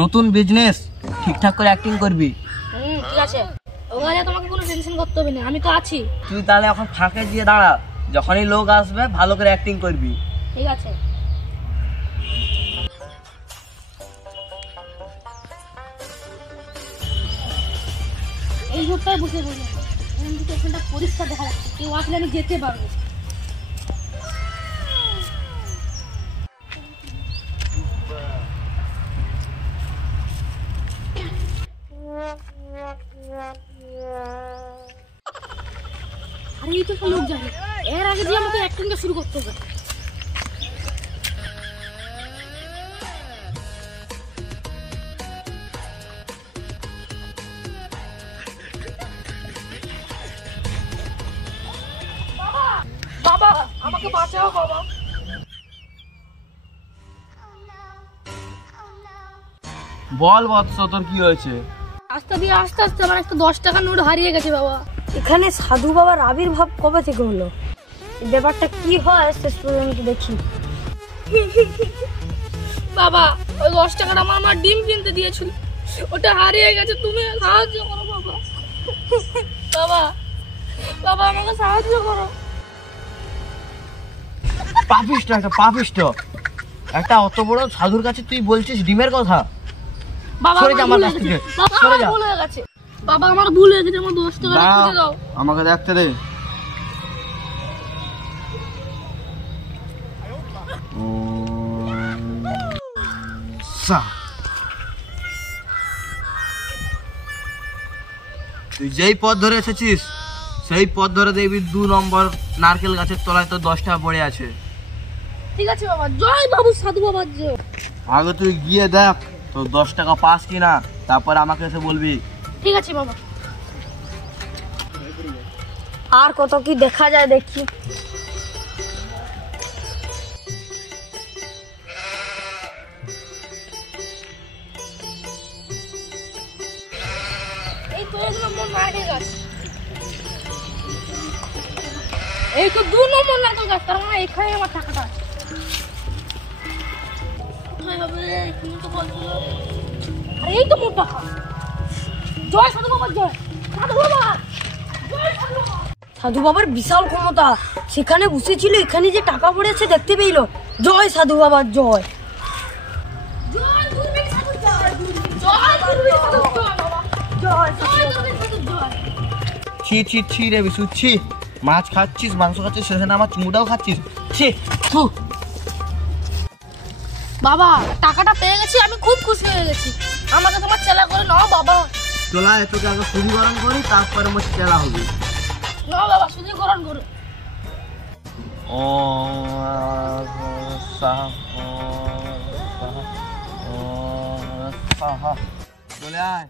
নতুন বিজনেস, ঠিকঠাক করে অ্যাক্টিং করবি। ঠিক আছে, ওখানে তোমাকে কোনো টেনশন করতে হবে না, আমি তো আছি। তুই তাহলে এখন ফাঁকে দিয়ে দাঁড়া, যখনই লোক আসবে ভালো করে অ্যাক্টিং করবি। ঠিক আছে। এই ঘরটায় বসে বসে এখানটা পরিষ্কার দেখা যাচ্ছে, কেউ আসলে আমি যেতে পারবো। আরে এই তো সব লোক যাবে, এর আগে দিয়ে আমাকে অ্যাক্টিংটা শুরু করতে হবে। বাবা আমাকে বাঁচাও বাবা। বল বৎস, তোর কি হয়েছে? আস্তে আস্তে আমার একটা 10 টাকার নোট হারিয়ে গেছে বাবা। এখানে সাধু বাবার আবির্ভাব কবে থেকে হলো? এই ব্যাপারটা কি হয় শেষ পর্যন্ত দেখি। বাবা ওই 10 টাকাটা আমার ডিম কিনতে দিয়েছিল, ওটা হারিয়ে গেছে, তুমি সাহায্য করো বাবা। বাবা বাবা আমাকে সাহায্য করো। পাপিষ্ট, একটা পাপিষ্ট, একটা অত বড় সাধুর কাছে তুই বলছিস ডিমের কথা? বাবা সরে যা আমার কাছ থেকে, সরে যা। ভুল হয়ে গেছে বাবা, আমার ভুল হয়ে গেছে, আমার 10 টাকাটা খুঁজে দাও। আমাকে দেখতে দে। তুই যেই পথ ধরে এসেছিস সেই পথ ধরে দেখবি 2 নম্বর নারকেল গাছের তলায় তোর 10 টাকা পড়ে আছে। ঠিক আছে বাবা, জয় বাবু সাধু বাবার জয়। আগে তুই গিয়ে দেখ তোর 10 টাকা পাস কিনা, তারপর আমাকে এসে বলবি। ঠিক আছে বাবা। আর কত কি দেখা যায় দেখি। এই তো 1 নম্বর নারকেল গাছ, এই তো 2 নম্বর নারকেল গাছ, তার মানে এখানে আমার টাকাটা আছে। কোথায় হবে তুমি তো বলছো? আরে এই তো মোট টাকা। জয় সাধু বাবার জয়, সাধু বাবা জয়, সাধু বাবা। সাধু বাবার বিশাল ক্ষমতা, সেখানে বসেছিল, এখানে যে টাকা পড়েছে দেখতে পেইলো। জয় সাধু বাবার জয়। জয় দূরবীন সাধু জয়, জয় দূরবীন সাধু জয় বাবা, জয় দূরবীন সাধু জয়। ছি ছি ছি রে বিশু, ছি। মাছ খাচ্ছিস, মাংস খাচ্ছিস, সেখানে আমার চুমুটাও খাচ্ছিস, ছি। থু। বাবা টাকাটা পেয়ে গেছি, আমি খুব খুশি হয়ে গেছি, আমাকে তোমার চেলা করে নাও বাবা। চলা, তোকে আগে শুদ্ধিকরণ করি, তারপরে আমার চেলা হবে। না বাবা, শুদ্ধিকরণ করো। ও চলে আয়।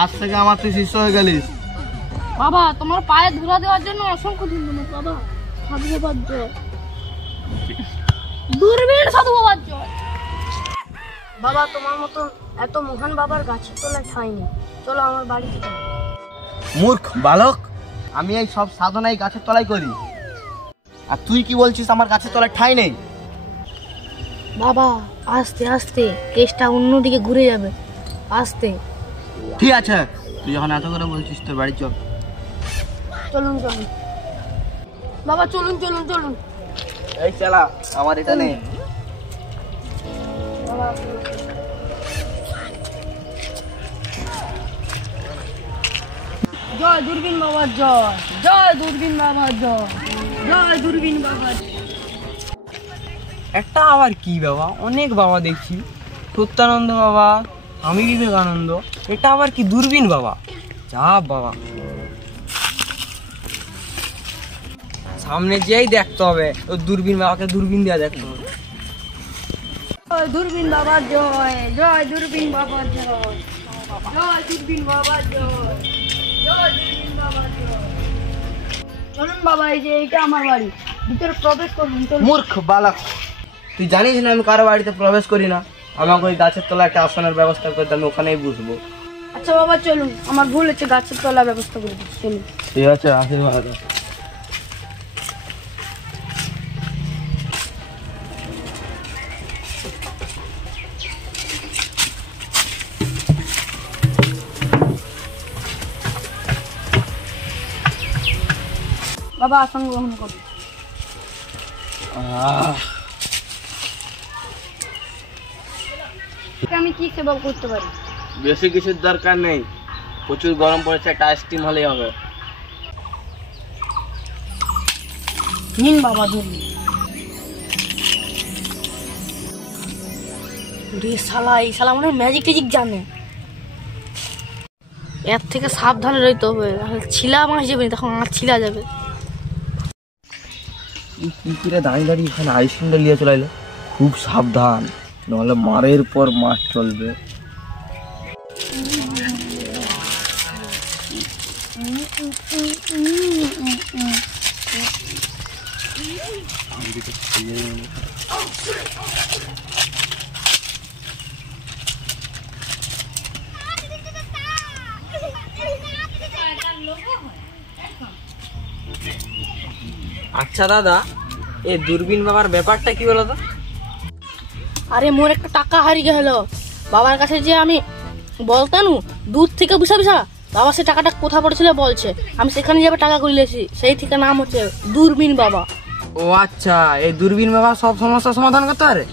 আজ থেকে আমার তুই শিষ্য হয়ে গেলিস। বাবা তোমার পায়ে ধুলা দেওয়ার জন্য অসংখ্য ধন্যবাদ বাবা। সাধু বাবার জয়, দূরবীন সাধু বাবার জয়। বাবা তোমার মতো এত মহান বাবার গাছের তলায় ঠাঁই নেই, চলো আমার বাড়িতে যাই। মূর্খ বালক, আমি এই সব সাধনা এই গাছের তলায় করি, আর তুই কি বলছিস আমার গাছের তলায় ঠাঁই নেই? বাবা আস্তে আস্তে কেসটা অন্যদিকে ঘুরে যাবে, আস্তে। ঠিক আছে, তুই যখন এত করে বলছিস তোর বাড়ি চল। চলুন চলুন বাবা, চলুন চলুন চলুন। এই চালা, আমার এটা নে। জয় দূরবীন বাবার জয়, জয় দূরবীন বাবার জয়, জয় দূরবীন বাবার। একটা আবার কি বাবা, অনেক বাবা দেখছি, সত্যানন্দ বাবা, স্বামী বিবেকানন্দ, এটা আবার কি দূরবীন বাবা? যা বাবা, সামনে যেই দেখতে হবে ওই দূরবীন বাবাকে দূরবীন দেওয়া দেখতে হবে। জয় দূরবীন বাবার জয়, জয় দূরবীন বাবার জয়, জয় দূরবীন বাবার জয়, জয় দূরবীন বাবার জয়। চলুন বাবা, এই যে এইটা আমার বাড়ি, ভিতরে প্রবেশ করুন। মূর্খ বালক, তুই জানিস না আমি কারো বাড়িতে প্রবেশ করি না। আমাকে ওই গাছের তলায় একটা আসনের ব্যবস্থা করে আমি ওখানেই বসবো। আচ্ছা বাবা চলুন, আমার ভুল হচ্ছে, গাছের তলা ব্যবস্থা করে দিচ্ছি, চলুন। ঠিক আছে, আশীর্বাদ। বাবা আসন গ্রহণ করুন। আমি কি সেবা করতে পারি? বেশি কিছুর দরকার নেই, প্রচুর গরম পড়েছে, একটা আইসক্রিম হলেই হবে। নিন বাবা ধরুন। এই শালা মনে হয় ম্যাজিক ট্যাজিক জানে। এর থেকে সাবধানে রইতে হবে, ছিলা মাছ যাবে তখন আর ছিলা যাবে। কি করে দাঁড়িয়ে দাঁড়িয়ে এখানে আইসক্রিমটা নিয়ে চলে এলো? খুব সাবধান, নাহলে মারের পর মাছ চলবে। আচ্ছা দাদা, এই দূরবীন বাবার ব্যাপারটা কি বলো তো? আরে মোর একটা টাকা হারিয়ে গেল, বাবার কাছে যে আমি বলতাম দূর থেকে বুঝা বুঝা, বাবা সে টাকাটা কোথা পড়েছিল বলছে, আমি সেখানে যাবে টাকা করিলেছি, সেই থেকে নাম হচ্ছে দূরবীন বাবা। ও আচ্ছা, এই দূরবীন বাবা সব সমস্যার সমাধান করতে পারে?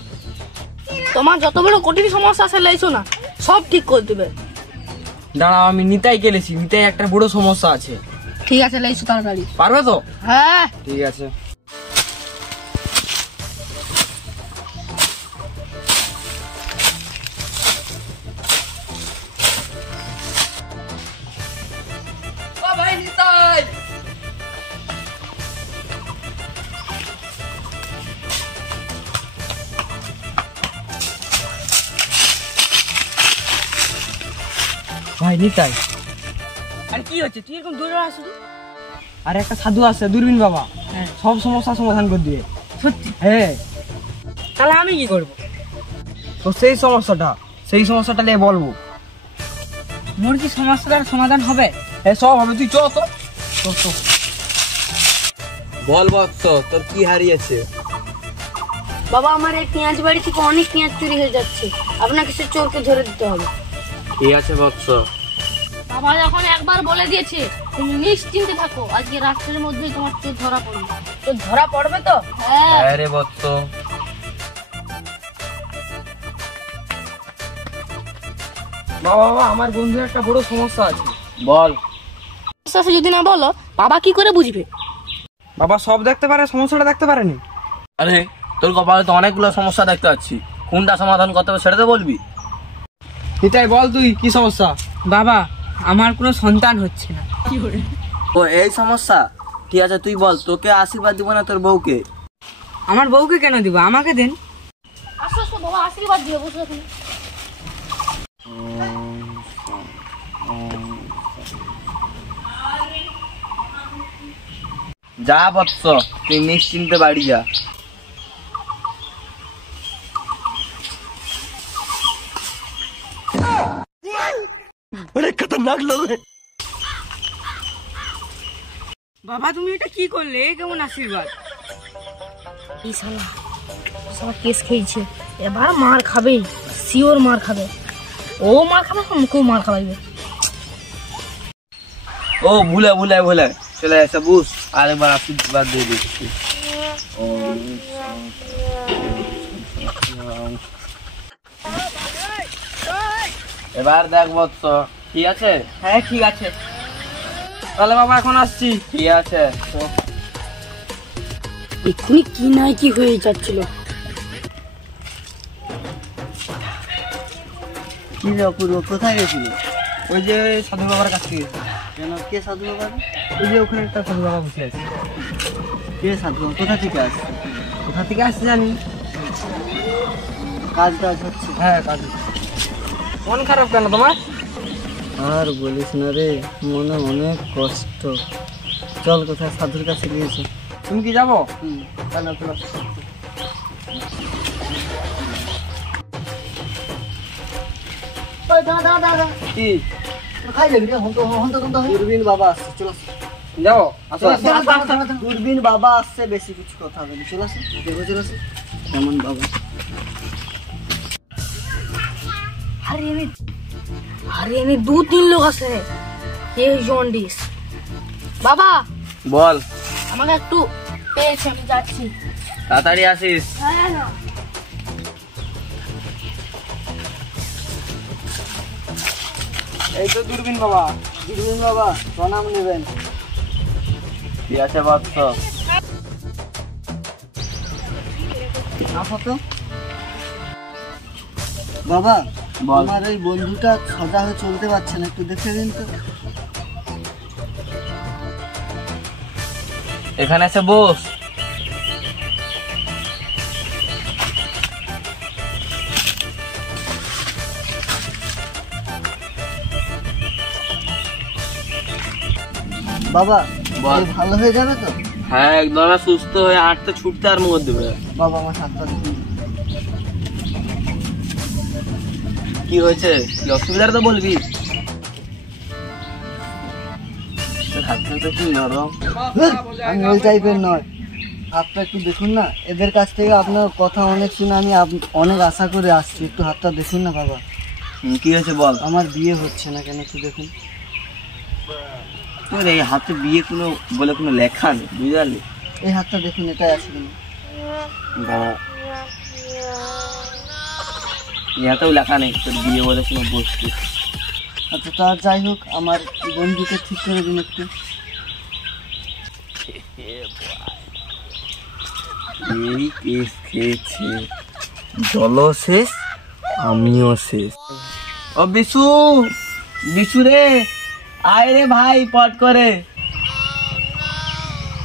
তোমার যত বড় কঠিন সমস্যা আছে লাইছো না, সব ঠিক করে দেবে। দাঁড়াও, আমি নিতাই গেলেছি, নিতাই একটা বড় সমস্যা আছে। ঠিক আছে লাইছো তাড়াতাড়ি। পারবে তো? হ্যাঁ ঠিক আছে। ভাই নিতাই, আর কি হচ্ছে, তুই এরকম দূরে আসছিস? আর একটা সাধু আছে দূরবীন বাবা, সব সমস্যার সমাধান করে দিয়ে। সত্যি? হ্যাঁ। তাহলে আমি কি করবো? তো সেই সমস্যাটা নিয়ে বলবো। মোর কি সমস্যাটার সমাধান হবে? হ্যাঁ সব হবে, তুই চল তো। বল বৎস, তোর কি হারিয়েছে? বাবা আমার এই পেঁয়াজ বাড়ি থেকে অনেক পেঁয়াজ চুরি হয়ে যাচ্ছে, আপনাকে সে চোরকে ধরে দিতে হবে। ঠিক আছে বৎস। বাবা যখন একবার বলে দিয়েছে, তুমি নিশ্চিন্তে থাকো, আজকে রাত্রের মধ্যেই তোমার চোর ধরা পড়বে। তো ধরা পড়বে তো? হ্যাঁ হ্যাঁ রে বৎস। বাবা আমার বন্ধুর একটা বড় সমস্যা আছে। বল। সমস্যা যদি না বলো, বাবা কি করে বুঝবে? বাবা সব দেখতে পারে, সমস্যাটা দেখতে পারেনি। আরে তোর কপালে তো অনেকগুলো সমস্যা দেখতে পাচ্ছি, কোনটা সমাধান করতে হবে সেটা তো বলবি। নিতাই বল, তুই কি সমস্যা? বাবা আমার কোনো সন্তান হচ্ছে না। ও এই সমস্যা? ঠিক আছে তুই বল, তোকে আশীর্বাদ দিব না তোর বউকে? আমার বউকে কেন দিব, আমাকে দেন। আসো আসো বাবা, আশীর্বাদ দিও, বসে এখন। যা বৎস, তুই নিশ্চিন্তে বাড়ি যা। বাবা তুমি এটা কি করলে, কেমন আশীর্বাদ? এই শালা সব কেস খেয়েছে, এবার মার খাবেই, শিওর মার খাবে। ও মার খাবে, মুখেও মার খাওয়াইবে। ও ভুলে চলে এসে বুঝ, আরেকবার আশীর্বাদ দিয়ে দিচ্ছি। এবার দেখ বৎস, ঠিক আছে? হ্যাঁ ঠিক আছে, তাহলে বাবা এখন আসছি। ঠিক আছে। এক্ষুনি কি নাই কি হয়ে যাচ্ছিল। কি অপূর্ব, কোথায় গেছিল? ওই যে সাধু বাবার কাছ থেকে। কেন, কে সাধু বাবা? ওই যে ওখানে একটা সাধু বাবা বসে আছে। কে সাধু বাবা? কোথা থেকে আসছে? কোথা থেকে আসছে জানি। কাজ হচ্ছে? হ্যাঁ কাজ। মন খারাপ কেন তোমার? আর বলিস না রে, মনে অনেক কষ্ট। চল কোথায় সাধুর কাছে গিয়েছে। তুমি কি যাবো? চলো চলো। ও কি খাই যাবি রে হন্ত হন্ত হন্ত দূরবীন বাবা আসছে চলো যাও আসো দূরবীন বাবা আসছে বেশি কিছু কথা হবে না চলো দেখো চলো কেমন বাবা আরে এনে 2-3 লোক আছে কে জন্ডিস বাবা বল আমাকে একটু পেয়েছে আমি যাচ্ছি তাড়াতাড়ি আসিস হ্যাঁ না এই তো দূরবীন বাবা দূরবীন বাবা প্রণাম নেবেন ঠিক আছে বৎস আসো তো বাবা বল। আমার এই বন্ধুটা সোজা হয়ে চলতে পারছে না একটু দেখে দিন তো এখানে এসে বস বাবা বল। এ ভালো হয়ে যাবে তো হ্যাঁ একদম সুস্থ হয়ে হাঁটতে ছুটতে আর মত দেবে বাবা আমার হাতটা দেখুন কি হয়েছে কি অসুবিধার তো বলবি হাতটা তো কি নরম আমি ওই টাইপের নয় হাতটা একটু দেখুন না এদের কাছ থেকে আপনার কথা অনেক শুনে আমি অনেক আশা করে আসছি একটু হাতটা দেখুন না বাবা কি হয়েছে বল আমার বিয়ে হচ্ছে না কেন একটু দেখুন তোর এই হাতে বিয়ে কোনো বলে কোনো লেখা নেই বুঝলি এই হাতটা দেখুন এটাই আছে কিনা ইহাতেও লেখা নেই তোর বিয়ে বলে কোনো বস্তু আচ্ছা তার যাই হোক আমার বন্ধুকে ঠিক করে দিন একটু এই কেস খেয়েছে জলও শেষ আমিও শেষ ও বিশু বিশু রে আয় রে ভাই পট করে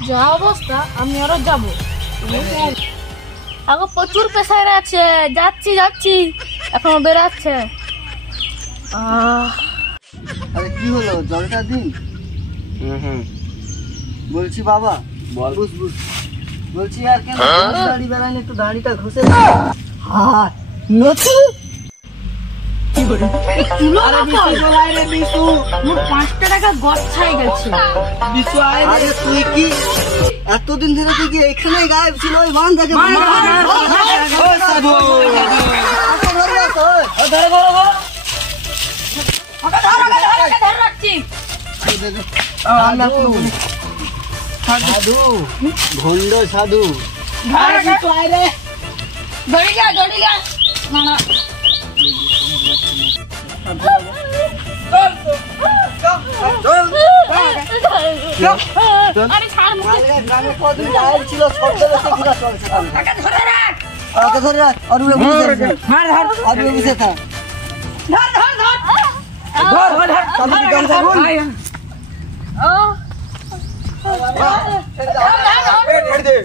যা অবস্থা আমি আরো যাবো আগো প্রচুর প্রেসার আছে যাচ্ছি এখনো বেরাচ্ছে আরে কি হলো জলটা দিন হুম বলছি বাবা বল। বুঝ বুঝ বলছি আর কেন দাড়ি বেড়ান একটু দাড়িটা ঘষে হ্যাঁ নতু আরে বিশু মোর 5 টাকা গচ্ছাই গেছে বিশু আয় রে আরে তুই কি এতদিন ধরে তুই কি এখানে গায়েব ছিল ওই বান থেকে ও সাধু সাধু ভণ্ড সাধু দড়ি যা না না আরে ছাড় মুখে গ্রামে কদিন গায়েব ছিল সব দেশে ঘুরা চলছে ওকে ধরে রাখ আর উড়ে বসে আর উড়ে বসে থাক তবে কি গান গাবো ও ছেড়ে দে